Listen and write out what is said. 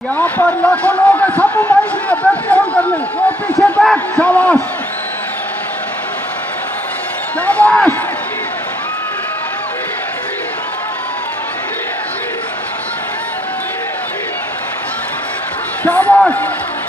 यहाँ पर लाखों लोग हैं, सब माइक बैठ के हम कर लें। वो पीछे बैठ, शाबाश शाबाश शाबाश।